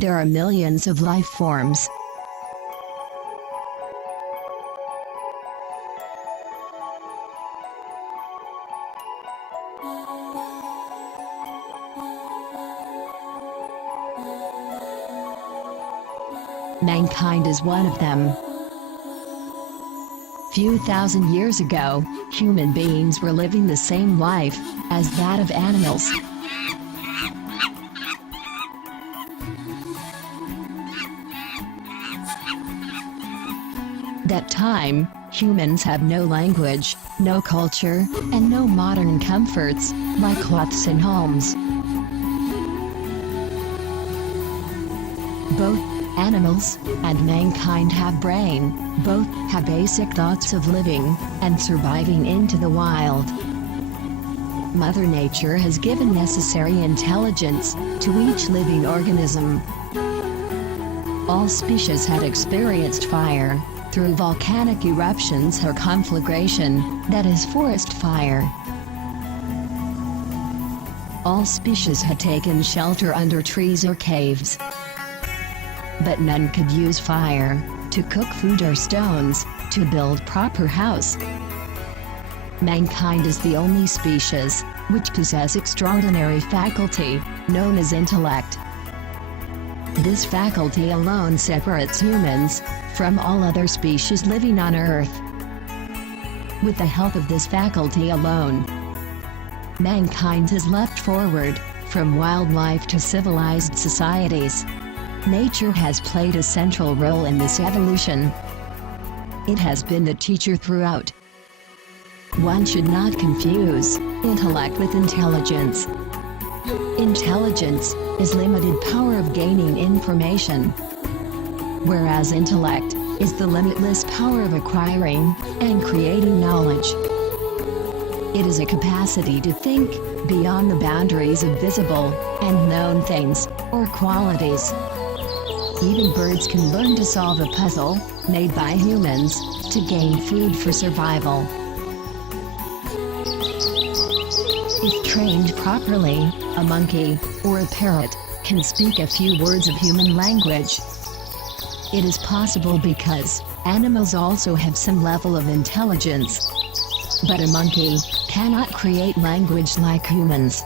there are millions of life forms. Mankind is one of them. Few thousand years ago, human beings were living the same life as that of animals. That time, humans have no language, no culture, and no modern comforts, like clothes and homes. Both animals and mankind have brain, both have basic thoughts of living and surviving into the wild. Mother Nature has given necessary intelligence to each living organism. All species had experienced fire, through volcanic eruptions or conflagration, that is forest fire. All species had taken shelter under trees or caves. But none could use fire to cook food or stones to build proper house. Mankind is the only species which possess extraordinary faculty known as intellect. This faculty alone separates humans from all other species living on Earth. With the help of this faculty alone, mankind has leapt forward from wildlife to civilized societies. Nature has played a central role in this evolution. It has been the teacher throughout. One should not confuse intellect with intelligence. Intelligence is limited power of gaining information, whereas intellect is the limitless power of acquiring and creating knowledge. It is a capacity to think beyond the boundaries of visible and known things or qualities. Even birds can learn to solve a puzzle made by humans to gain food for survival. If trained properly, a monkey or a parrot can speak a few words of human language. It is possible because animals also have some level of intelligence. But a monkey cannot create language like humans.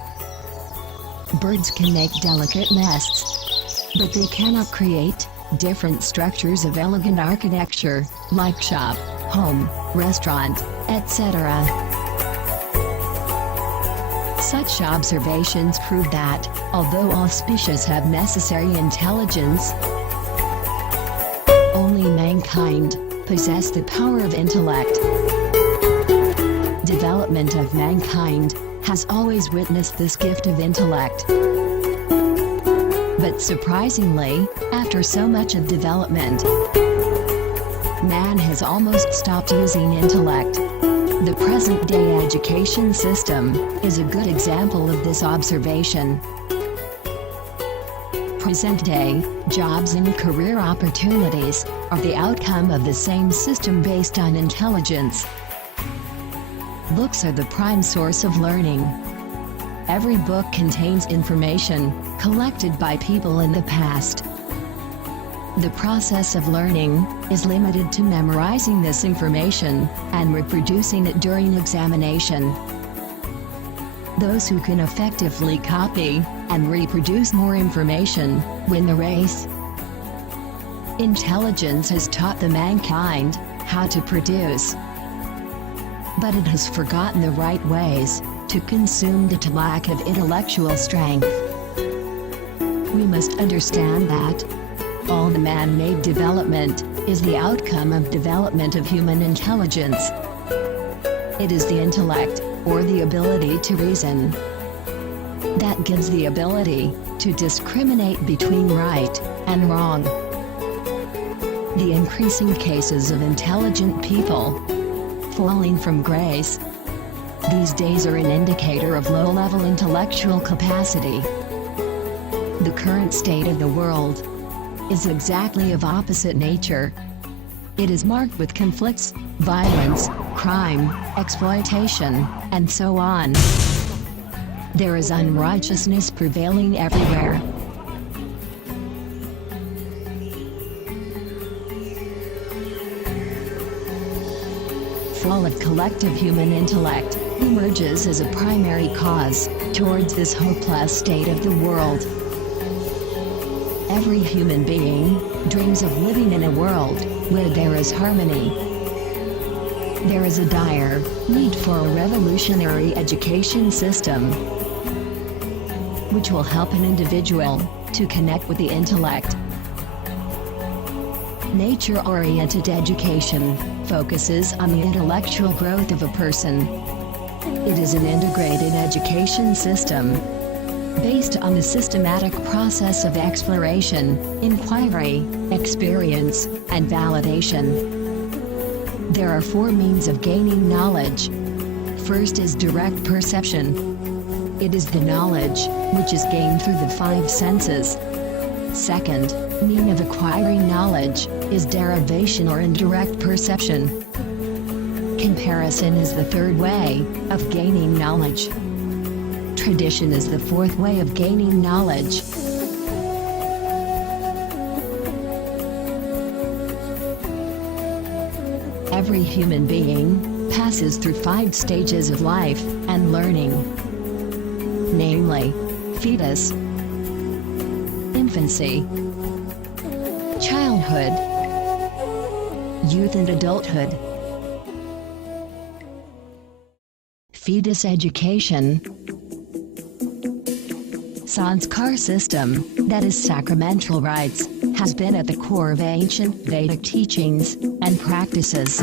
Birds can make delicate nests, but they cannot create different structures of elegant architecture, like shop, home, restaurant, etc. Such observations prove that, although all species have necessary intelligence, only mankind possess the power of intellect. Development of mankind has always witnessed this gift of intellect. But surprisingly, after so much of development, man has almost stopped using intellect. The present-day education system is a good example of this observation. Present-day jobs and career opportunities are the outcome of the same system based on intelligence. Books are the prime source of learning. Every book contains information collected by people in the past. The process of learning is limited to memorizing this information and reproducing it during examination. Those who can effectively copy and reproduce more information win the race. Intelligence has taught the mankind how to produce, but it has forgotten the right ways to consume due to lack of intellectual strength. We must understand that all the man-made development is the outcome of development of human intelligence. It is the intellect, or the ability to reason, that gives the ability to discriminate between right and wrong. The increasing cases of intelligent people falling from grace these days are an indicator of low-level intellectual capacity. The current state of the world is exactly of opposite nature. It is marked with conflicts, violence, crime, exploitation, and so on. There is unrighteousness prevailing everywhere. full of collective human intellect, emerges as a primary cause towards this hopeless state of the world. Every human being dreams of living in a world where there is harmony. There is a dire need for a revolutionary education system which will help an individual to connect with the intellect. Nature-oriented education focuses on the intellectual growth of a person. It is an integrated education system based on the systematic process of exploration, inquiry, experience, and validation. There are 4 means of gaining knowledge. First is direct perception. It is the knowledge which is gained through the 5 senses. Second mean of acquiring knowledge is derivation or indirect perception. Comparison is the 3rd way of gaining knowledge. Tradition is the 4th way of gaining knowledge. Every human being passes through 5 stages of life and learning, namely, fetus, infancy, childhood, youth and adulthood. Fetus education. Sanskar system, that is sacramental rites, has been at the core of ancient Vedic teachings and practices.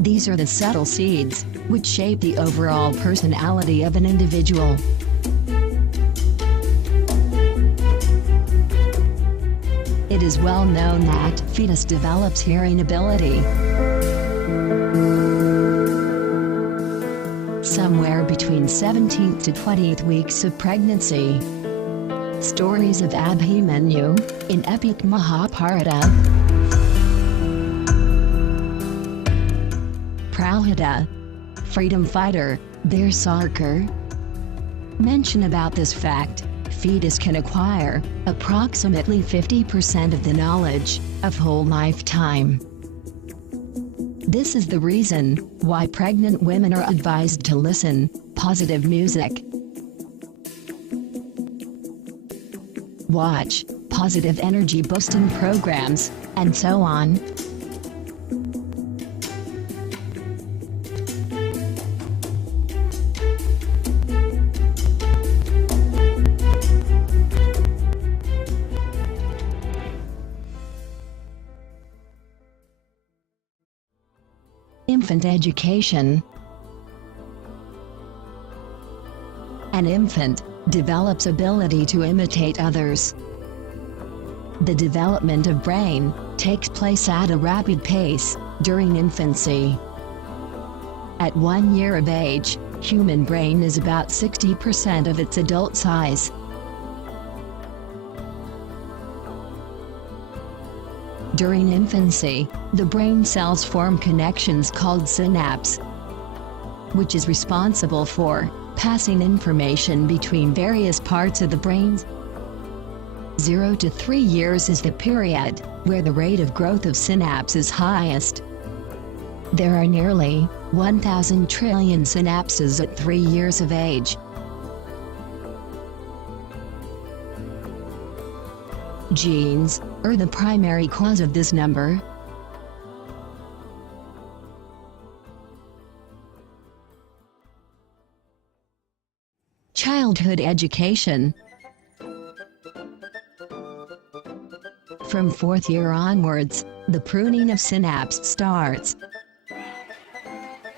These are the subtle seeds which shape the overall personality of an individual. It is well known that fetus develops hearing ability somewhere between 17th to 20th weeks of pregnancy. Stories of Abhimanyu in epic Mahabharata, Prahlada, freedom fighter, Berserker, mention about this fact. Fetus can acquire approximately 50% of the knowledge of whole lifetime. This is the reason why pregnant women are advised to listen positive music, watch positive energy boosting programs, and so on. Infant education. An infant develops ability to imitate others. The development of brain takes place at a rapid pace during infancy. At 1 year of age, human brain is about 60% of its adult size. During infancy, the brain cells form connections called synapse, which is responsible for passing information between various parts of the brain. 0 to 3 years is the period where the rate of growth of synapse is highest. There are nearly 1,000 trillion synapses at 3 years of age. Genes are the primary cause of this number. Childhood education. From 4th year onwards, the pruning of synapse starts.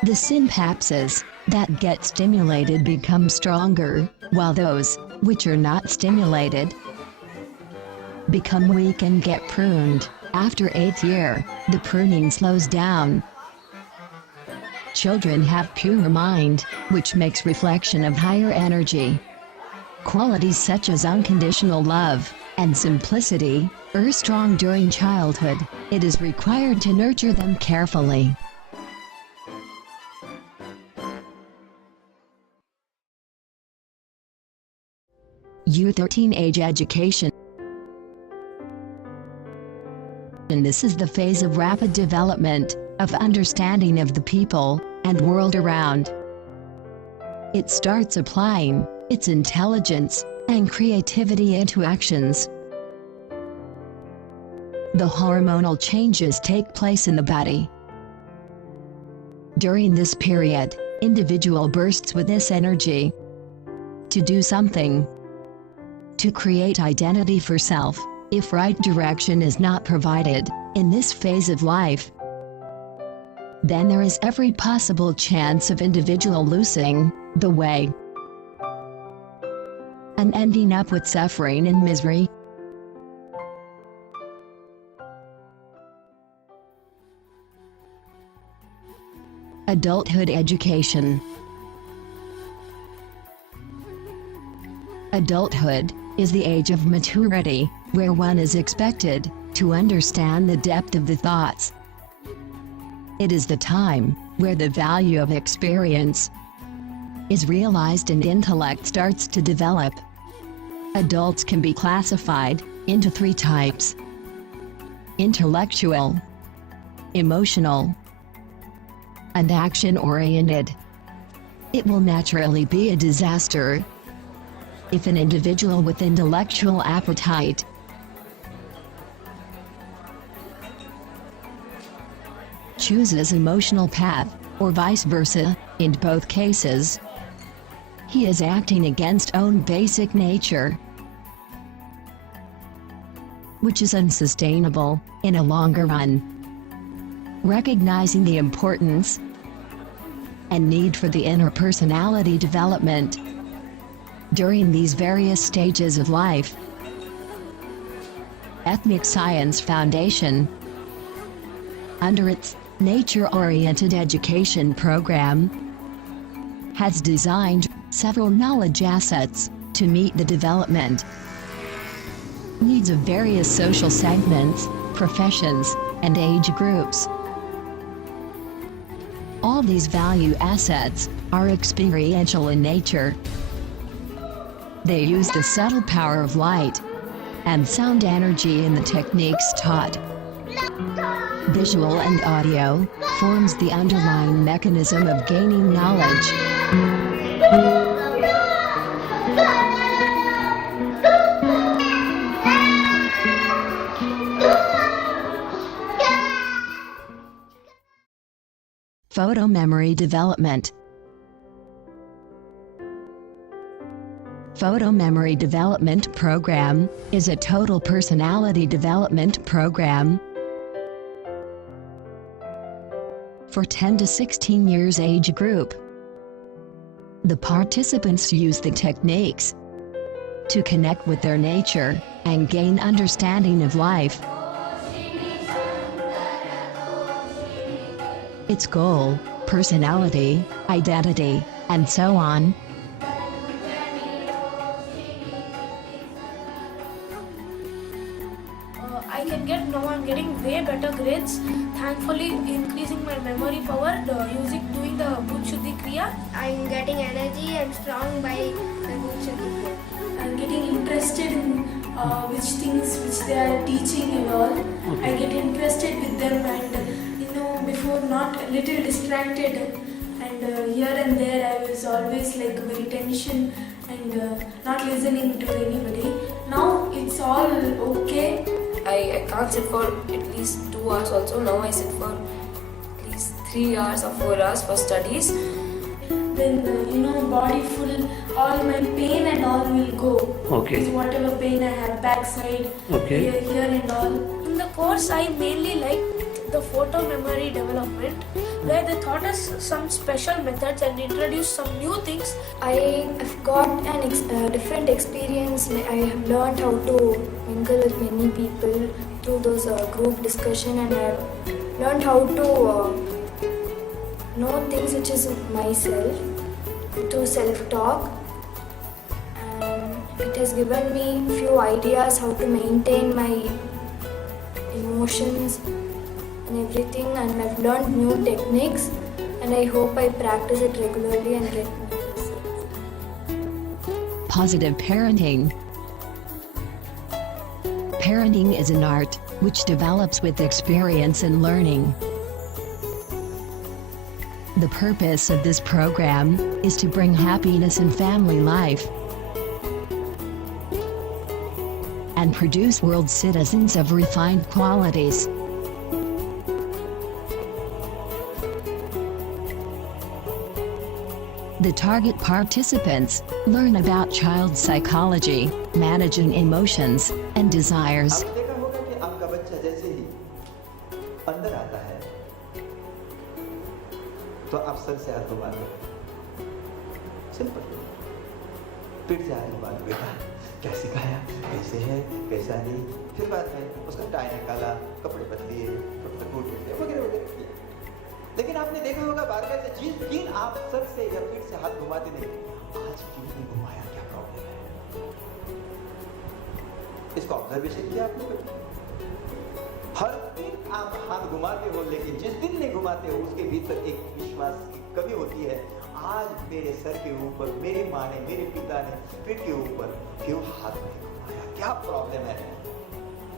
The synapses that get stimulated become stronger, while those which are not stimulated become weak and get pruned. After 8th year, the pruning slows down. Children have pure mind, which makes reflection of higher energy. Qualities such as unconditional love and simplicity are strong during childhood. It is required to nurture them carefully. Youth or teenage education. and this is the phase of rapid development, of understanding of the people and world around. It starts applying its intelligence and creativity into actions. The hormonal changes take place in the body. During this period, individual bursts with this energy to do something, to create identity for self. If right direction is not provided in this phase of life, then there is every possible chance of individual losing the way and ending up with suffering and misery. Adulthood education. Adulthood is the age of maturity, where one is expected to understand the depth of the thoughts. It is the time where the value of experience is realized and intellect starts to develop. Adults can be classified into 3 types: intellectual, emotional, and action-oriented. It will naturally be a disaster if an individual with intellectual appetite chooses emotional path, or vice versa. In both cases, he is acting against own basic nature, which is unsustainable in a longer run. Recognizing the importance and need for the inner personality development during these various stages of life, Ethnic Science Foundation, under its nature-oriented education program, has designed several knowledge assets to meet the development needs of various social segments, professions, and age groups. All these value assets are experiential in nature. They use the subtle power of light and sound energy in the techniques taught. Visual and audio forms the underlying mechanism of gaining knowledge. Photo memory development. Photo Memory Development Program is a total personality development program for 10 to 16 years age group. The participants use the techniques to connect with their nature and gain understanding of life. Its goal, personality, identity, and so on. Now I'm getting way better grades, thankfully increasing my memory power doing the Buddhi Kriya. I'm getting energy and strong by the Buddhi Kriya. I'm getting interested in which things which they are teaching and all. Okay. I get interested with them and before not a little distracted and here and there I was always like very tension and not listening to anybody. Now it's all okay. I can't sit for at least 2 hours also. Now I sit for at least 3 hours or 4 hours for studies. Then body full, all my pain and all will go. Okay. So whatever pain I have backside, Okay. here and all. In the course I mainly like the photo memory development, where they taught us some special methods and introduced some new things. I have got a different experience. I have learned how to mingle with many people through those group discussion, and I have learned how to know things which is myself, to self-talk, and it has given me few ideas how to maintain my emotions and everything, and I've learned new techniques, and I hope I practice it regularly and get Positive parenting. Parenting is an art which develops with experience and learning. The purpose of this program is to bring happiness in family life and produce world citizens of refined qualities. The target participants learn about child psychology, managing emotions and desires. आपने देखा होगा कि आपका बच्चा जैसे ही अंदर आता है तो आप सर से हाथ घुमा दो, सिंपल। पीठ से हाथ घुमा दो, बेटा क्या सिखाया, कैसे है, कैसा नहीं। फिर बाद में उसका टाई निकाला, कपड़े बदलिए, बूट बदलिए, वगैरह वगैरह किया। लेकिन आपने देखा होगा बार बार से जिस दिन आप सर से या पीठ से हाथ घुमाते नहीं, आज क्यों नहीं घुमाया, क्या प्रॉब्लम है, इसका ऑब्जर्वेशन किया आपने? हर दिन आप हाथ घुमाते हो, लेकिन जिस दिन नहीं घुमाते हो उसके भीतर एक विश्वास की कमी होती है। आज मेरे सर के ऊपर मेरी माँ ने, मेरे पिता ने पीठ के ऊपर क्यों हाथ नहीं घुमाया, क्या प्रॉब्लम है?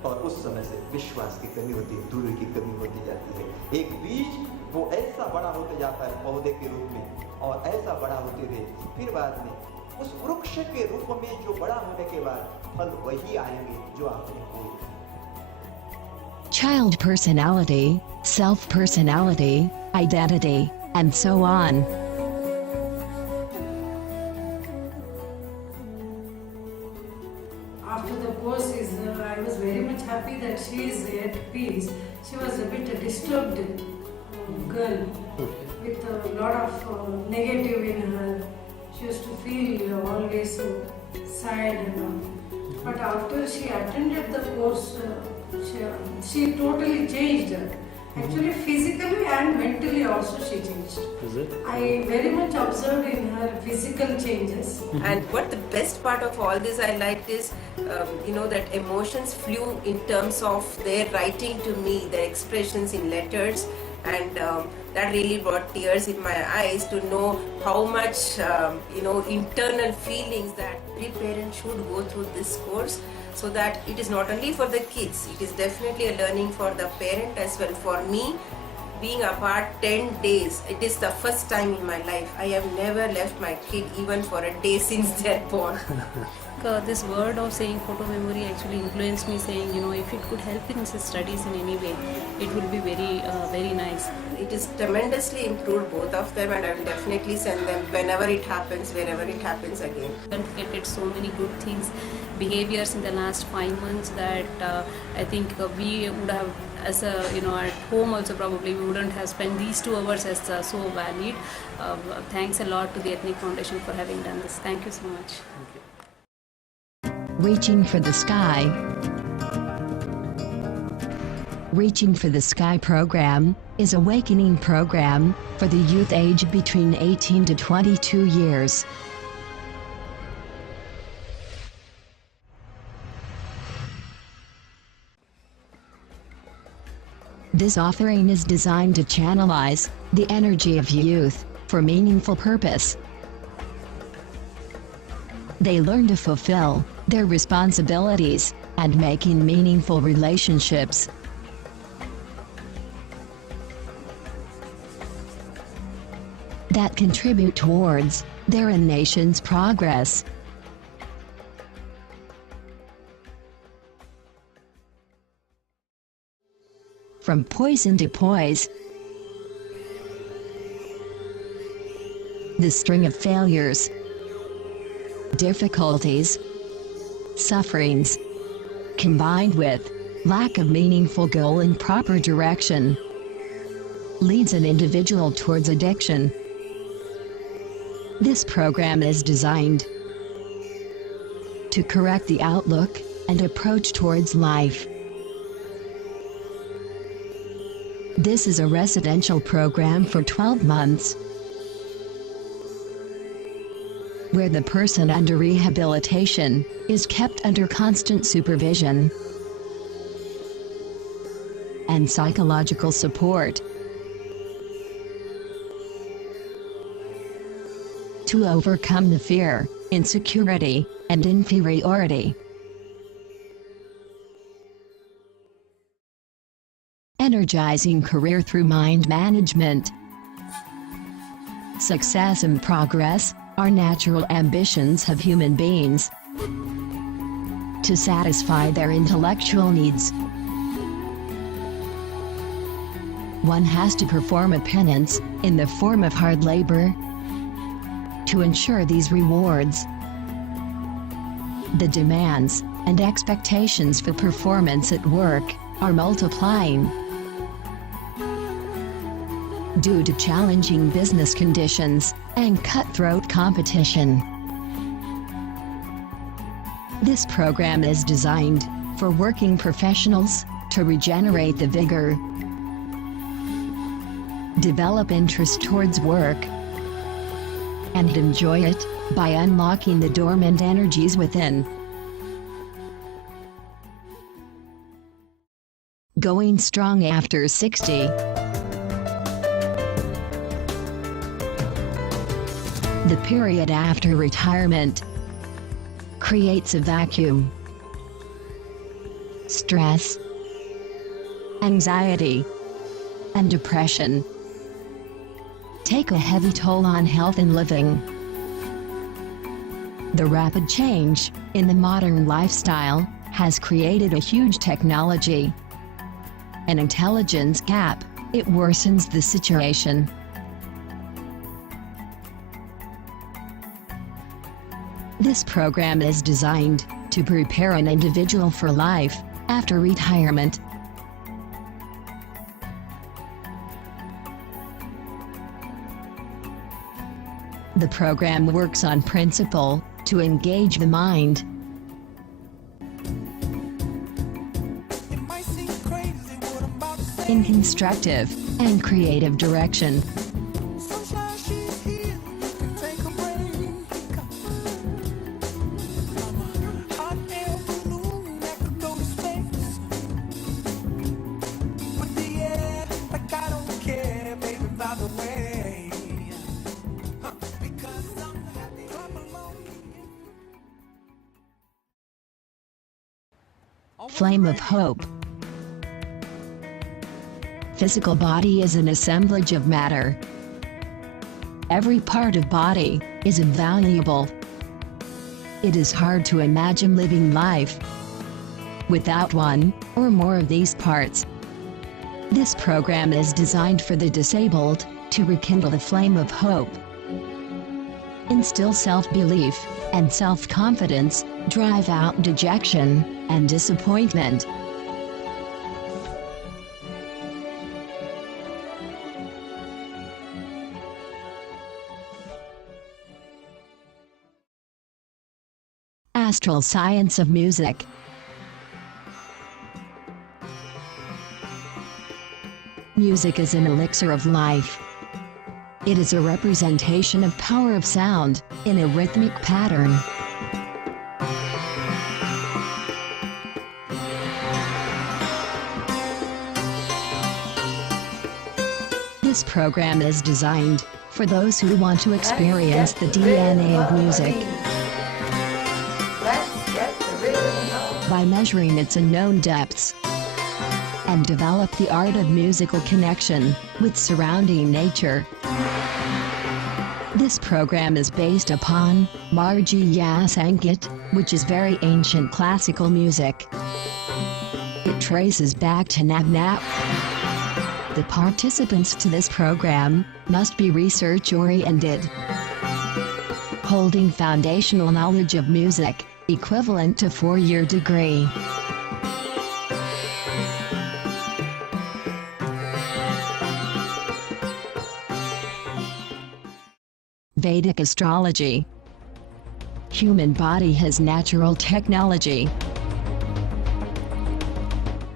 और उस समय से विश्वास की कमी होती है, दूरी की कमी होती जाती है। एक बीज वो ऐसा बड़ा होते जाता है पौधे के रूप में, और ऐसा बड़ा होते हुए फिर बाद में उस वृक्ष के रूप में जो बड़ा होने के बाद फल वही आएंगे जो आपने बोए। Child personality, self-personality, identity, and so on. After the course I was very much happy that she is at peace. She was a bit disturbed girl with a lot of negative in her. She used to feel always sad and all. But after she attended the course, she totally changed. Actually, physically and mentally also she changed. Is it? I very much observed in her physical changes. And what the best part of all this I liked is, that emotions flew in terms of their writing to me, their expressions in letters, and that really brought tears in my eyes to know how much, internal feelings that every parent should go through this course, so that it is not only for the kids, it is definitely a learning for the parent as well. For me, being apart 10 days, it is the first time in my life. I have never left my kid even for a day since they are born. This word of saying photo memory actually influenced me, saying, if it could help in his studies in any way, it would be very nice. It is tremendously improved both of them, and I will definitely send them whenever it happens, wherever it happens again. Get so many good things, behaviors in the last 5 months that I think we would have, as a, at home also probably we wouldn't have spent these 2 hours as so valid. Thanks a lot to the Ethnic Foundation for having done this. Thank you so much. Reaching for the Sky. Reaching for the Sky program is an awakening program for the youth aged between 18 to 22 years. This offering is designed to channelize the energy of youth for meaningful purpose. They learn to fulfill their responsibilities and making meaningful relationships. That contribute towards their and nation's progress. From poison to poise, the string of failures, difficulties, sufferings, combined with lack of meaningful goal and proper direction, leads an individual towards addiction. This program is designed to correct the outlook and approach towards life. This is a residential program for 12 months, where the person under rehabilitation is kept under constant supervision and psychological support to overcome the fear, insecurity, and inferiority. energizing career through mind management. Success and progress are natural ambitions of human beings to satisfy their intellectual needs. One has to perform a penance in the form of hard labor to ensure these rewards. The demands and expectations for performance at work are multiplying due to challenging business conditions and cutthroat competition. This program is designed for working professionals to regenerate the vigor, develop interest towards work, and enjoy it by unlocking the dormant energies within. Going strong after 60. The period after retirement creates a vacuum. Stress, anxiety, and depression take a heavy toll on health and living. The rapid change in the modern lifestyle has created a huge technology and intelligence gap. It worsens the situation. This program is designed to prepare an individual for life after retirement. The program works on principle to engage the mind. In constructive and creative direction. Flame of hope. Physical body is an assemblage of matter. Every part of body is invaluable. It is hard to imagine living life without one or more of these parts. This program is designed for the disabled to rekindle the flame of hope, instill self-belief and self-confidence, drive out dejection and disappointment. Astral science of music. Music is an elixir of life. It is a representation of power of sound in a rhythmic pattern. This program is designed for those who want to experience the DNA of music by measuring its unknown depths and develop the art of musical connection with surrounding nature. This program is based upon Margiya Sangeet, which is very ancient classical music. It traces back to Nagnat. The participants to this program must be research-oriented, holding foundational knowledge of music, equivalent to 4-year degree. Vedic astrology. Human body has natural technology,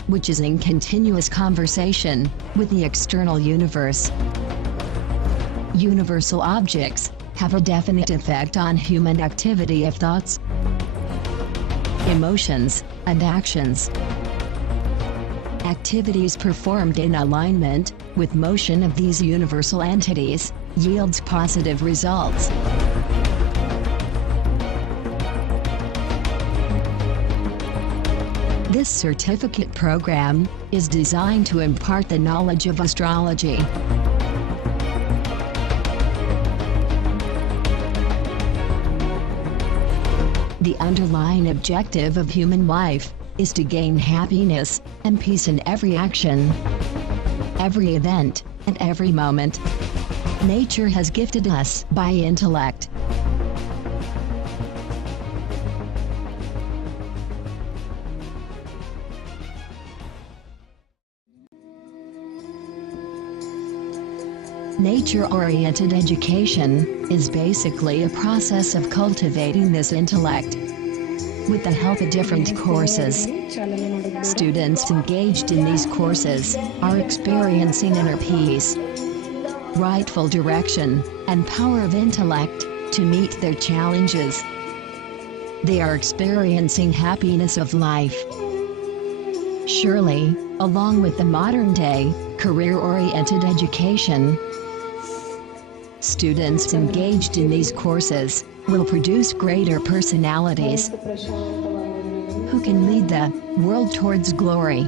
which is in continuous conversation with the external universe. Universal objects have a definite effect on human activity of thoughts, emotions, and actions. Activities performed in alignment with motion of these universal entities yields positive results. This certificate program is designed to impart the knowledge of astrology. The underlying objective of human life is to gain happiness and peace in every action, every event, and every moment. Nature has gifted us by intellect. Nature-oriented education is basically a process of cultivating this intellect. With the help of different courses, students engaged in these courses are experiencing inner peace, rightful direction, and power of intellect to meet their challenges. They are experiencing happiness of life. Surely, along with the modern-day, career-oriented education, students engaged in these courses will produce greater personalities who can lead the world towards glory.